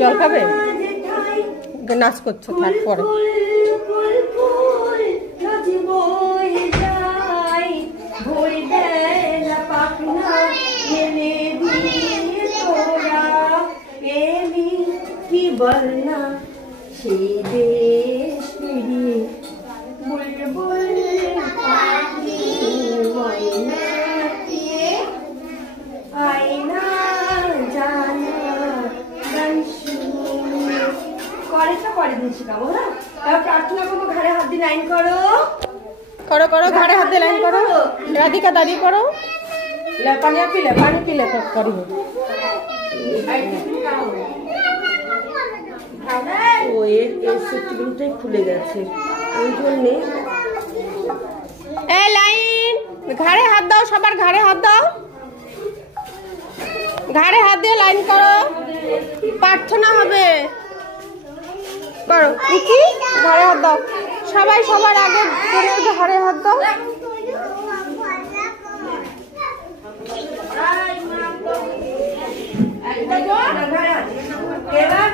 জল খাবে? নাচ করছো, থাক পরে। বলনা সেই দেশ আয়না জানা করে দিন শিখাবো। হ্যাঁ, প্রার্থনা করবো। ঘাড়ে হাত দিয়ে লাইন করো, করো করো, ঘাড়ে হাত দিয়ে লাইন করো। রাধিকা দাঁড়িয়ে করো। পানি পিলে, পানি পিলে করি। ও এর সুতরাংটাই খুলে গেছে, ওই জন্যে। এই লাইন, ঘাড়ে হাত দাও, সবার ঘাড়ে হাত দাও। ঘাড়ে হাত দিয়ে লাইন করো, প্রার্থনা হবে। করো কি, ঘাড়ে হাত দাও সবাই, সবার আগে ঘাড়ে হাত দাও। এবার